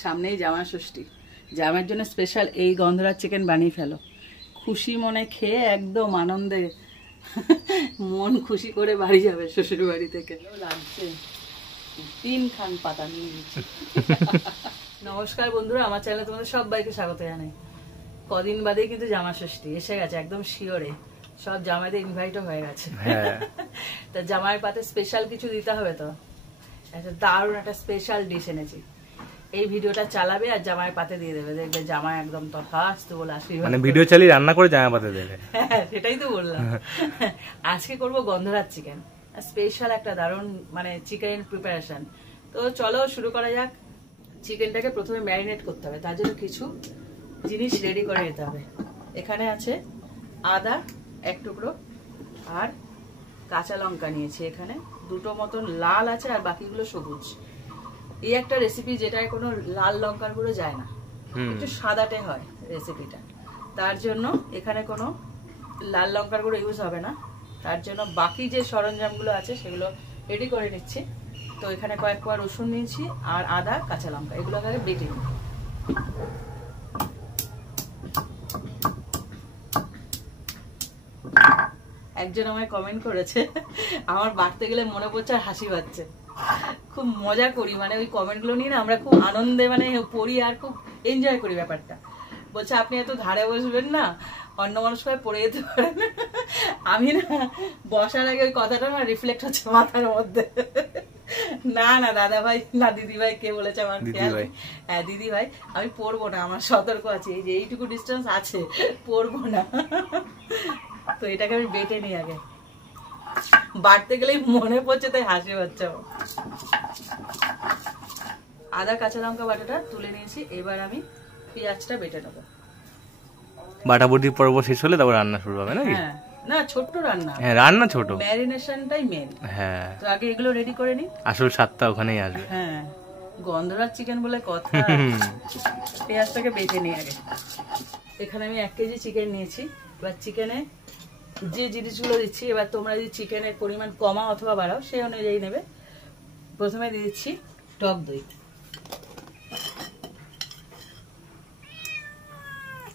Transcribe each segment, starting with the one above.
সামনেই জামা ষষ্ঠী, জামার জন্য স্পেশাল এই গন্ধরাজ চিকেন বানিয়ে ফেলো। খুশি মনে খেয়ে একদম আনন্দে মন খুশি করে বাড়ি যাবে শ্বশুর বাড়ি থেকে। লাগছে 3 খান পাতা নিয়ে নিচ্ছি। নমস্কার বন্ধুরা, আমার চ্যানেলে তোমাদের সবাইকে স্বাগত জানাই। কদিন বাদেই কিন্তু জামা ষষ্ঠী এসে গেছে, একদম শিওরে সব জামাইদের ইনভাইটও হয়ে গেছে। তা জামাইয়ের পাতে স্পেশাল কিছু দিতে হবে, তো একটা দারুণ একটা স্পেশাল ডিশ এনেছি। এই ভিডিওটা চালাবে আর জামাইয়ের পাতে দিয়ে দেবে, দেখবে জামাই একদম তথাস্তু বলে আশীর্বাদ। মানে ভিডিও চালিয়ে রান্না করে জামাই পাতে দেবে। হ্যাঁ, সেটাই তো বললাম। আজকে করব গন্ধরাজ চিকেন, স্পেশাল একটা দারুণ মানে চিকেন প্রিপারেশন। তো চলো শুরু করা যাক। চিকেনটাকে প্রথমে ম্যারিনেট করতে হবে, তার জন্য কিছু জিনিস রেডি করে নিতে হবে। এখানে আছে আদা 1 টুকরো আর কাঁচা লঙ্কা নিয়েছি, এখানে 2টো মতন লাল আছে আর বাকিগুলো সবুজ। এই একটা রেসিপি যেটায় কোনো লাল লঙ্কার গুঁড়ো যায় না, একটু সাদাটে হয় রেসিপিটা। তার জন্য এখানে কোনো লাল লঙ্কার গুঁড়ো ইউজ হবে না। তার জন্য বাকি যে সরঞ্জামগুলো আছে সেগুলো রেডি করে নিচ্ছি। তো এখানে কয়েক কোয়া রসুন নিয়েছি আর আদা কাঁচা লঙ্কা, এগুলো আগে বেটে নিই। একজন আমায় কমেন্ট করেছে, আমার বাড়তে গেলে মনে পড়ছে আর হাসি পাচ্ছে। খুব মজা করি, মানে ওই কমেন্টগুলো নিয়ে না আমরা খুব আনন্দে মানে পড়ি আর খুব এনজয় করি ব্যাপারটা। বলছে আপনি এত ধারে বসবেন না, অন্য মানুষ ভাবে পড়ে যেতে পারেন। আমি না বসার আগে ওই কথাটা না রিফ্লেক্ট হচ্ছে মাথার মধ্যে। না না দাদা ভাই না দিদি ভাই, কে বলেছে আমার খেয়াল? হ্যাঁ দিদি ভাই, আমি পড়বো না, আমার সতর্ক আছে, এই যে এইটুকু ডিস্টেন্স আছে, পড়বো না। তো এটাকে আমি বেটে নিই আগে, বাড়তে গেলেই মনে পড়ছে তাই হাসি পাচ্ছে। আদা কাঁচা লঙ্কা বাটাটা তুলে নিয়েছি, এবার আমি পেঁয়াজটা বেটে নেবো। বাটাবুটি পর্ব শেষ হলে তারপর রান্না শুরু হবে নাকি? হ্যাঁ না, ছোট্ট রান্না। হ্যাঁ রান্না ছোট, ম্যারিনেশনটাই মেন। হ্যাঁ তো আগে এগুলো রেডি করে নি, আসল স্বাদটা ওখানেই আসবে। হ্যাঁ গন্ধরাজ চিকেন বলে কথা। পেঁয়াজটাকে বেটে নিই আগে। এখানে আমি 1 কেজি চিকেন নিয়েছি। এবার চিকেনে যে জিনিসগুলো দিচ্ছি, এবার তোমরা যদি চিকেনের পরিমাণ কমা অথবা বাড়াও সেই অনুযায়ী নেবে। প্রথমে দিয়ে দিচ্ছি টক দই।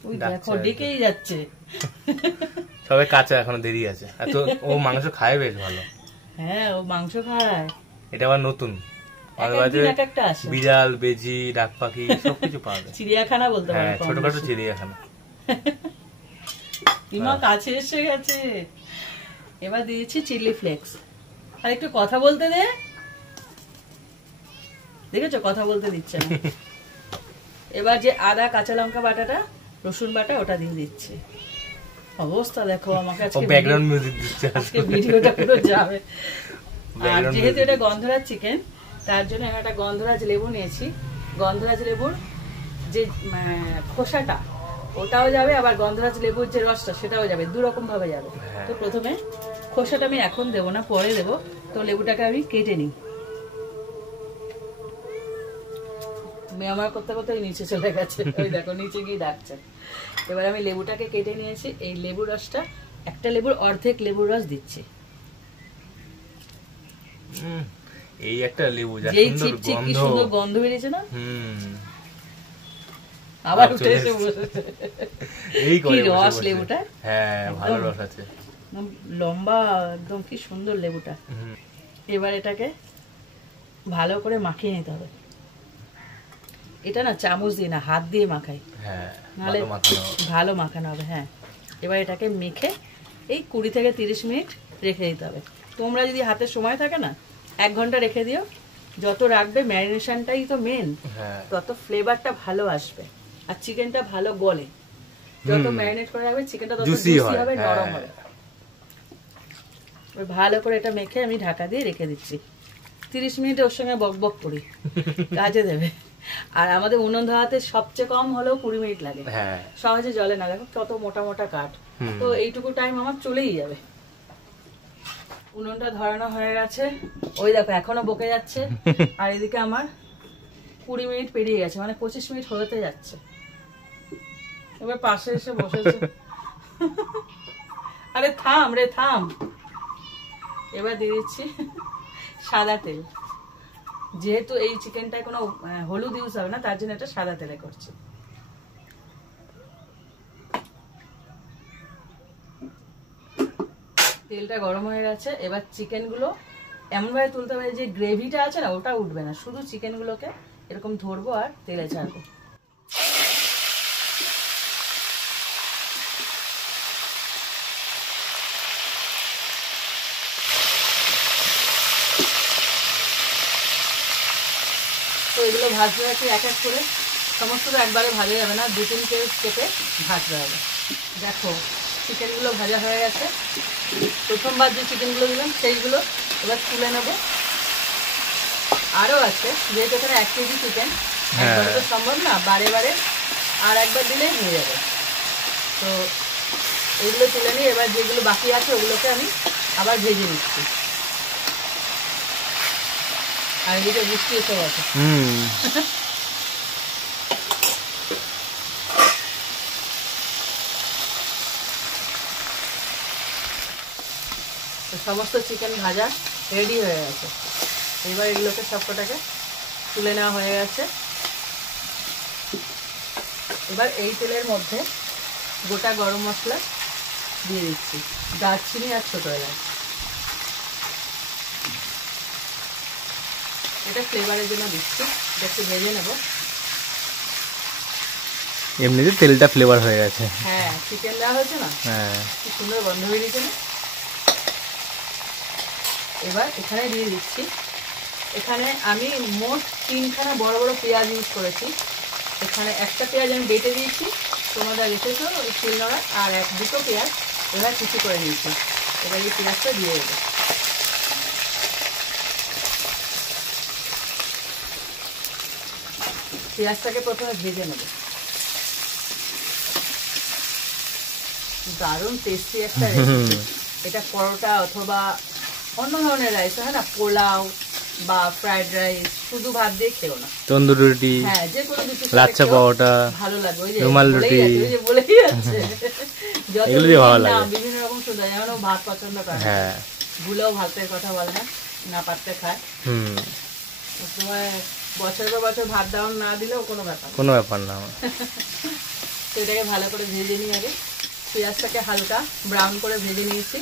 ওই দেখো ডেকেই যাচ্ছে। সবে কাঁচা, এখনো দেরি আছে। আর তো ও মাংস খায় বেশ ভালো। হ্যাঁ ও মাংস খায়। এটা আবার নতুন, বিড়াল বেজি ডাক পাখি সবকিছু পাওয়া যায়। চিড়িয়াখানা বলতে পারো, ছোটখাটো চিড়িয়াখানা। ইমা কাছে এসে গেছে। এবার দিয়েছি চিলি ফ্লেক্স। আর একটু কথা বলতে দে, দেখেছো কথা বলতে দিচ্ছে না। এবার যে আদা কাঁচা লঙ্কা বাটাটা, রসুন বাটা, ওটা দিয়ে দিচ্ছি। অবস্থা দেখো আমাকে আজকে ব্যাকগ্রাউন্ড মিউজিক দিচ্ছে, আজকে ভিডিওটা পুরো যাবে। আর যেহেতু এটা গন্ধরাজ চিকেন, তার জন্য আমি একটা গন্ধরাজ লেবু নিয়েছি। গন্ধরাজ লেবুর যে খোসাটা ওটাও যাবে, আবার গন্ধরাজ লেবুর যে রসটা সেটাও যাবে, 2 রকম ভাবে যাবে। তো প্রথমে খোসাটা আমি এখন দেবো না, পরে দেবো। তো লেবুটাকে আমি কেটে নিই। মেয়ামার করতে করতে নিচে চলে গেছে, ওই দেখো নিচে গিয়ে ডাকছে। এবার আমি লেবুটাকে কেটে নিয়েছি। এই লেবুর রসটা, একটা লেবুর অর্ধেক লেবুর রস দিচ্ছি। এই একটা লেবু যা সুন্দর কি সুন্দর গন্ধ বেরিয়েছে না? আবার উঠে এসে বসেছে। এই কি রস লেবুটা! হ্যাঁ ভালো রস আছে, লম্বা একদম, কি সুন্দর লেবুটা। এবার এটাকে ভালো করে মাখিয়ে নিতে হবে। এটা না চামচ দিয়ে না, হাত দিয়ে মাখাই, নাহলে ভালো মাখানো হবে। হ্যাঁ এবার এটাকে মেখে এই 20 থেকে 30 মিনিট রেখে দিতে হবে। তোমরা যদি হাতে সময় থাকে না 1 ঘন্টা রেখে দিও। যত রাখবে, ম্যারিনেশনটাই তো মেন, তত ফ্লেভারটা ভালো আসবে আর চিকেনটা ভালো গলে। যত ম্যারিনেট করে রাখবে চিকেনটা তত জুসি হবে, নরম হবে। ভালো করে এটা মেখে আমি ঢাকা দিয়ে রেখে দিচ্ছি। 30 মিনিট ওর সঙ্গে বকবক করি, কাজে দেবে। আর আমাদের উনুন ধরাতে সবচেয়ে কম হলেও 20 মিনিট লাগে, সহজে জলে না। দেখো কত মোটা মোটা কাঠ, তো এইটুকু টাইম আমার চলেই যাবে। উনুনটা ধরানো হয়ে গেছে, ওই দেখো এখনো বকে যাচ্ছে। আর এদিকে আমার 20 মিনিট পেরিয়ে গেছে, মানে 25 মিনিট হতে যাচ্ছে। এবার পাশে এসে বসেছে। আরে থাম রে থাম। এবার দিয়ে দিচ্ছি সাদা তেল। যেহেতু এই চিকেনটায় কোনো হলুদ ইউজ হবে না, তার জন্য এটা সাদা তেলে করছি। তেলটা গরম হয়ে গেছে, এবার চিকেনগুলো এমনভাবে তুলতে হবে যে গ্রেভিটা আছে না ওটা উঠবে না, শুধু চিকেনগুলোকে এরকম ধরবো আর তেলে ছাড়বো। তো এগুলো ভাজতে আছে এক এক করে, সমস্তটা একবারে ভাজা যাবে না, 2-3 পিস কেটে ভাজতে হবে। দেখো চিকেনগুলো ভাজা হয়ে গেছে, প্রথমবার যে চিকেনগুলো দিলাম সেইগুলো এবার তুলে নেবো। আরও আছে, যেহেতু এখানে 1 কেজি চিকেন, একবারে তো সম্ভব না, বারে বারে আর একবার দিলেই হয়ে যাবে। তো এগুলো তুলে নিই, এবার যেগুলো বাকি আছে ওগুলোকে আমি আবার ভেজে নিচ্ছি। আর এদিকে বৃষ্টি এসে গেছে। সমস্ত চিকেন ভাজা রেডি হয়ে গেছে, এবার এগুলোকে সবকটাকে তুলে নেওয়া হয়ে গেছে। এবার এই তেলের মধ্যে গোটা গরম মশলা দিয়ে দিচ্ছি, দারচিনি আর ছোট এলাচ। এটা ফ্লেভারের জন্য দিচ্ছি, একটু ভেজে নেব। এমনিতে তেলটা ফ্লেভার হয়ে গেছে। হ্যাঁ, চিকেন দেওয়া হয়েছে না, কি সুন্দর গন্ধ বেরিয়েছে না। এবার এখানে দিয়ে দিচ্ছি, এখানে আমি মোট 3খানা বড় বড় পেঁয়াজ ইউজ করেছি। এখানে একটা পেঁয়াজ আমি বেটে দিয়েছি, তোমরা রেখেছো ওই শিলনোড়া, আর 1-2 পেঁয়াজ এবার কুচি করে দিয়েছি। এবার এই পেঁয়াজটা দিয়ে দেবো। পেঁয়াজটাকে প্রথমে ভেজে নেব। দারুণ টেস্টি একটা রেসিপি এটা। পরোটা অথবা অন্য ধরনের রাইস হয় না, পোলাও বা ফ্রাইড রাইস, শুধু ভাত দিয়ে খেও না, তন্দুরি রুটি, হ্যাঁ যে কোনো রুটি, লাচ্ছা পরোটা ভালো লাগবে। ওই যে রুমাল রুটি, ওই যে বলেই যাচ্ছে এগুলো দিয়ে ভালো লাগে, বিভিন্ন রকম সুন্দর। যেমন ভাত পছন্দ করে, হ্যাঁ ভুলেও ভাতের কথা বলে না, না পারতে খায়। তোমায় বছর পর বছর ভাত দেওয়া না দিলেও কোনো ব্যাপার না। তো এটাকে ভালো করে ভেজে নিই আগে। পেঁয়াজটাকে হালকা ব্রাউন করে ভেজে নিয়েছি।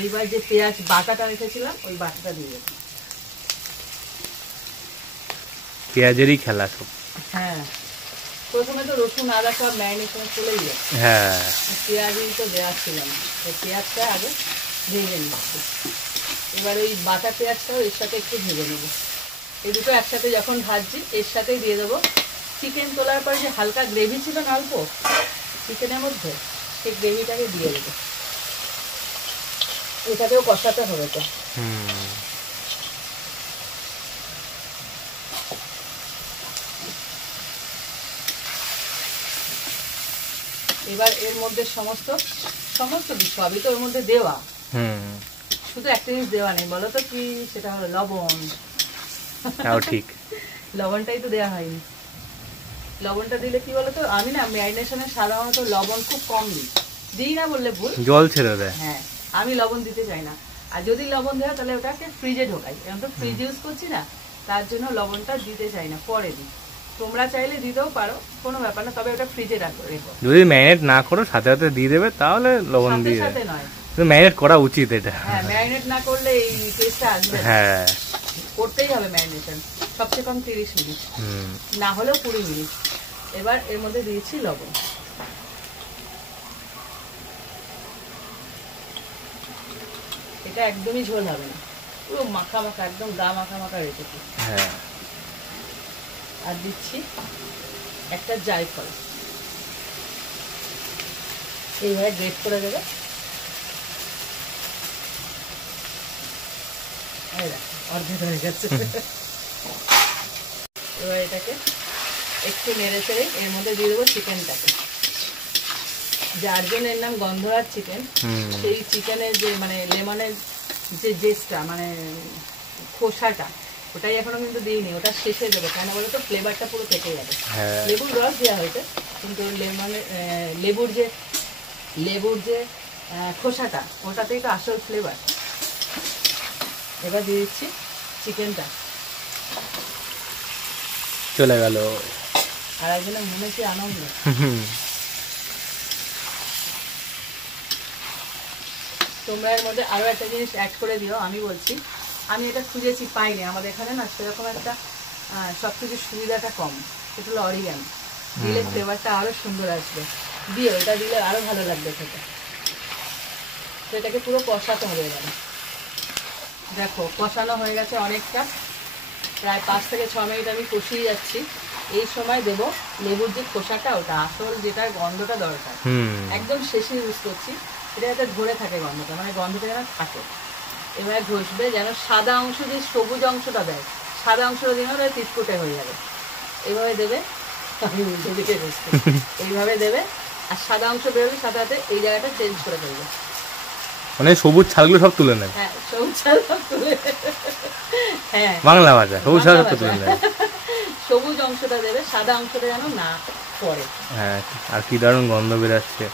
এইবার যে পেঁয়াজ বাটাটা রেখেছিলাম ওই বাটাটা দিয়ে দেবো। পেঁয়াজেরই খেলা সব। হ্যাঁ, প্রথমে তো রসুন আদা সব ম্যারিনেশনে চলেই যায়, হ্যাঁ পেঁয়াজই তো দেওয়া ছিল না, পেঁয়াজটা আগে ভেজে নিচ্ছি। এবার ওই বাটা পেঁয়াজটাও এর সাথে একটু ভেজে নেবো। এই দুটো একসাথে যখন ভাজছি এর সাথেই দিয়ে দেবো চিকেন তোলার পর যে হালকা গ্রেভি ছিল না অল্প চিকেনের মধ্যে, সেই গ্রেভিটাকে দিয়ে দেবো। এটাকেও কষাতে হবে তো। এবার এর মধ্যে সমস্ত সবই তো ওর মধ্যে দেওয়া, শুধু একটা জিনিস দেওয়া নেই, বলো তো কি? সেটা হলো লবণ। ঠিক, লবণটাই তো দেওয়া হয়নি। লবণটা দিলে কি বলতো, আমি না ম্যারিনেশনে সাধারণত লবণ খুব কম দিই না বললে ভুল, জল ছেড়ে দেয়। হ্যাঁ, আমি লবণ দিতে চাই না, আর যদি লবণ দেওয়া তাহলে ওটাকে ফ্রিজে ঢোকাই। এখন তো ফ্রিজ ইউজ করছি না, তার জন্য লবণটা দিতে চাই না, পরে দিই। তোমরা চাইলে দিতেও পারো, কোনো ব্যাপার না, তবে ওটা ফ্রিজে রেখো। যদি ম্যারিনেট না করো সাথে সাথে দিয়ে দেবে তাহলে লবণ দিয়ে সাথে নয়, ম্যারিনেট করা উচিত এটা। হ্যাঁ, ম্যারিনেট না করলে এই টেস্টটা আসবে। হ্যাঁ, করতেই হবে ম্যারিনেশন, সবচেয়ে কম 30 মিনিট, না হলেও 20 মিনিট। এবার এর মধ্যে দিয়েছি লবণ। এটা একদমই ঝোল হবে না, পুরো মাখা মাখা, একদম গা মাখা মাখা রেখেছি। হ্যাঁ, আর দিচ্ছি একটা জায়ফল, এইভাবে গ্রেট করে দেবে। অর্ধেক হয়ে গেছে। এবার এটাকে একটু নেড়ে চেড়ে এর মধ্যে দিয়ে দেবো চিকেনটাকে, যার জন্য এর নাম গন্ধরাজ চিকেন। সেই চিকেনের যে মানে লেমনের যে জেসটা মানে খোসাটা, ওটাই এখনো কিন্তু দিইনি, ওটা শেষে দেবো। কেন বলো তো, ফ্লেভারটা পুরো কেটে যাবে। লেবুর রস দেওয়া হয়েছে, কিন্তু লেমনের লেবুর যে খোসাটা, ওটাতেই তো আসল ফ্লেভার। এবার দিয়ে দিচ্ছি চিকেনটা, চলে গেল। আর একজনের মনে কি আনন্দ। তোমরা এর মধ্যে আরো একটা জিনিস অ্যাড করে দিও। আমি বলছি, আমি এটা খুঁজেছি, পাইনি। আমাদের এখানে না সেরকম একটা সবকিছু সুবিধাটা কম। এটা হলো অরিগ্যানো। দিলে ফ্লেভারটা আরো সুন্দর আসবে। দিও, এটা দিলে আরো ভালো লাগবে খেতে। তো এটাকে পুরো কষাতে হবে এবারে। দেখো কষানো হয়ে গেছে অনেকটা, প্রায় 5 থেকে 6 মিনিট আমি কষিয়ে যাচ্ছি। এই সময় দেব লেবুর যে খোসাটা, ওটা আসল যেটা গন্ধটা দরকার, একদম শেষে ইউজ করছি। এটা যাতে ধরে থাকে গন্ধটা, মানে গন্ধটা যেন থাকে। এবারে ঘষবে যেন সাদা অংশ যে সবুজ অংশটা দেয়, সাদা অংশটা দিন ওটা তিতকুটে হয়ে যাবে। এইভাবে দেবে, আমি উল্টো দিকে ঘষতে, এইভাবে দেবে। আর সাদা অংশ বেরোলে সাথে সাথে এই জায়গাটা চেঞ্জ করে ফেলবে, মানে সবুজ ছালগুলো সব তুলে নেবে। হ্যাঁ, সবুজ ছাল সব তুলে, হ্যাঁ বাংলা ভাষা সবুজ ছাল সব তুলে নেবে। সবুজ অংশটা দেবে, সাদা অংশটা যেন না পড়ে। হ্যাঁ, আর কি দারুণ গন্ধ বেরাচ্ছে।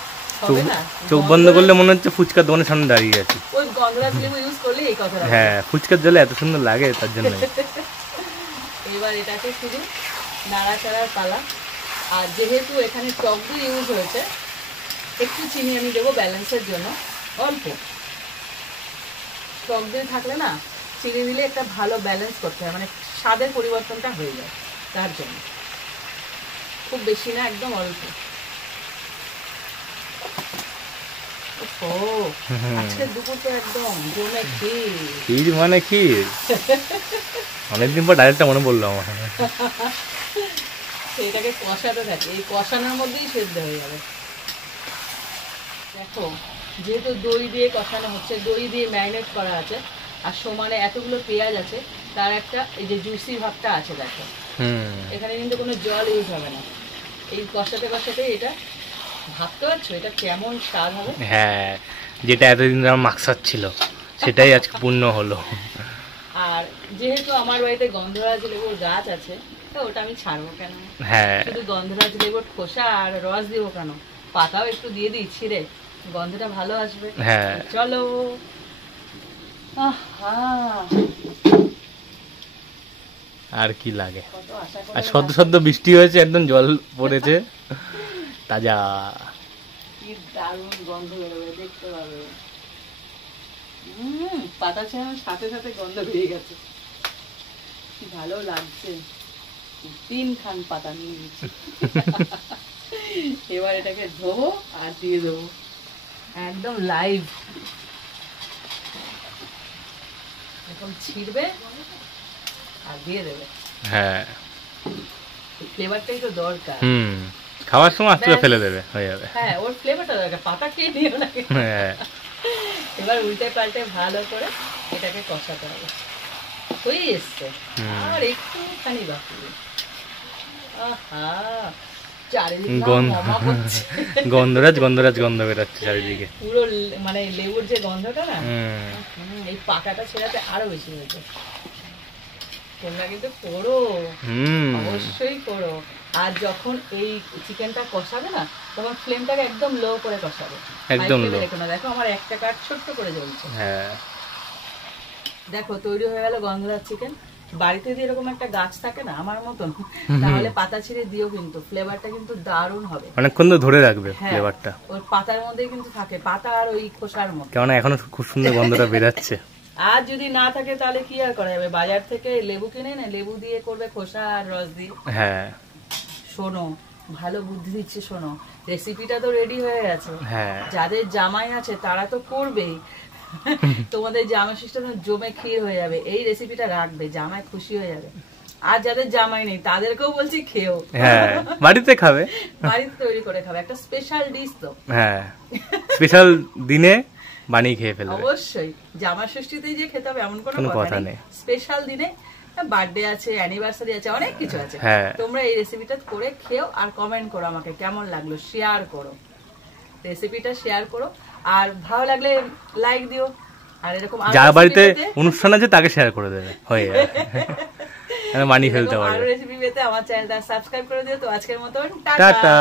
হবে না? চোখ বন্ধ করলে মনে হচ্ছে ফুচকার দোকানের সামনে দাঁড়িয়ে আছি। ওই গন্ধরাজ লেবু ইউজ করলে এই কথাটা। হ্যাঁ, ফুচকার জলে এত সুন্দর লাগে তার জন্য। এবার এটাকে শুধু নাড়াচাড়ার পালা। আর যেহেতু এখানে টক দই ইউজ হয়েছে, একটু চিনি আমি দেবো ব্যালেন্সের জন্য, অল্প। টক দই থাকলে না চিনি দিলে একটা ভালো ব্যালেন্স করতে হয়, মানে স্বাদের পরিবর্তনটা হয়ে যায়, তার জন্য। খুব বেশি না, একদম অল্প। ও আজকে দুপুর তো একদম জমে ক্ষীর মানে ক্ষীর। অনেকদিন পর ডাইরেক্টটা মনে পড়লো আমার। এটাকে কষাতে থাকে, এই কষানোর মধ্যেই সেদ্ধ হয়ে যাবে। দেখো যেহেতু দই দিয়ে কষানো হচ্ছে, দই দিয়ে ম্যারিনেট করা আছে, আর সমানে এতগুলো পেঁয়াজ আছে, তার একটা এই যে জুসি ভাবটা আছে। দেখো এখানে কিন্তু কোনো জল ইউজ হবে না। এই কষাতে কষাতে এটা ভাবতে পারছো এটা কেমন স্বাদ হবে। হ্যাঁ, যেটা এতদিন আমার মাকসাদ ছিল সেটাই আজকে পূর্ণ হলো। আর যেহেতু আমার বাড়িতে গন্ধরাজ লেবুর গাছ আছে, তো ওটা আমি ছাড়বো কেন? হ্যাঁ, শুধু গন্ধরাজ লেবুর খোসা আর রস দিব কেন, পাতাও একটু দিয়ে দিচ্ছি রে, গন্ধটা ভালো আসবে। হ্যাঁ চলো। আর কি লাগে, আর সদ্য সদ্য বৃষ্টি হয়েছে, একদম জল পড়েছে তাজা। কি দারুণ গন্ধ বেরোবে, দেখতে পাবে। পাতা ছাড়ানোর সাথে সাথে গন্ধ বেরিয়ে গেছে, কি ভালো লাগছে। 3 খান পাতা নিয়ে নিচ্ছি। এবার এটাকে ধোবো আর দিয়ে দেবো একদম লাইভ। এখন ছিড়বে আর দিয়ে দেবে। হ্যাঁ, ফ্লেভারটাই তো দরকার। খাওয়ার সময় আস্তে ফেলে দেবে, হয়ে যাবে। হ্যাঁ, ওর ফ্লেভারটা দরকার, পাতা খেয়ে নিও না। হ্যাঁ, এবার উল্টে পাল্টে ভালো করে এটাকে কষাতে হবে। হয়ে এসছে, আর একটুখানি বাকি। আহা, গন্ধরাজ গন্ধরাজ গন্ধ বেরোচ্ছে চারিদিকে, পুরো মানে লেবুর যে গন্ধটা না, এই পাকাটা ছেড়াতে আরো বেশি হয়েছে। তোমরা কিন্তু করো, অবশ্যই করো। আর যখন এই চিকেনটা কষাবে না, তখন ফ্লেমটাকে একদম লো করে কষাবে, একদম লো। দেখো আমার একটা কাঠ ছোট্ট করে জ্বলছে। হ্যাঁ, দেখো তৈরি হয়ে গেল গন্ধরাজ চিকেন। বাড়িতে যদি এরকম একটা গাছ থাকে না আমার মতন, তাহলে পাতা ছিঁড়ে দিও, কিন্তু ফ্লেভারটা কিন্তু দারুণ হবে। অনেকক্ষণ ধরে রাখবে ফ্লেভারটা, ওই পাতার মধ্যেই কিন্তু থাকে, পাতা আর ওই খোসার মধ্যে। কেমন এখনো খুব সুন্দর গন্ধটা বেরাচ্ছে। আর যদি না থাকে তাহলে কি আর করা যাবে, বাজার থেকে লেবু কিনে না, লেবু দিয়ে করবে খোসা আর রস দিয়ে। হ্যাঁ, শোনো, ভালো বুদ্ধি দিচ্ছে, শোনো, রেসিপিটা তো রেডি হয়ে গেছে। হ্যাঁ, যাদের জামাই আছে তারা তো করবেই। তোমাদের জামাই ষষ্ঠীর জমে ক্ষীর হয়ে যাবে, এই রেসিপিটা রাখবে, জামাই খুশি হয়ে যাবে। আর যাদের জামাই নেই তাদেরকেও বলছি খেও। হ্যাঁ, বাড়িতে খাবে, বাড়িতে তৈরি করে খাবে, একটা স্পেশাল ডিশ তো। হ্যাঁ, স্পেশাল দিনে বানিয়ে খেয়ে ফেলবে। অবশ্যই, জামা ষষ্ঠীতেই যে খেতে হবে এমন কোনো কথা নেই। স্পেশাল দিনে, বার্থডে আছে, অ্যানিভার্সারি আছে, অনেক কিছু আছে। তোমরা এই রেসিপিটা করে খেও আর কমেন্ট করো আমাকে কেমন লাগলো, শেয়ার করো, রেসিপিটা শেয়ার করো। আর ভালো লাগলে লাইক দিও। আর এরকম যার বাড়িতে অনুষ্ঠান আছে তাকে শেয়ার করে দেবে, হয়ে যাবে। আমি বানিয়ে ফেলতে পারবো। আর রেসিপি পেতে আমার চ্যানেলটা সাবস্ক্রাইব করে দিও। তো আজকের মতো টাটা।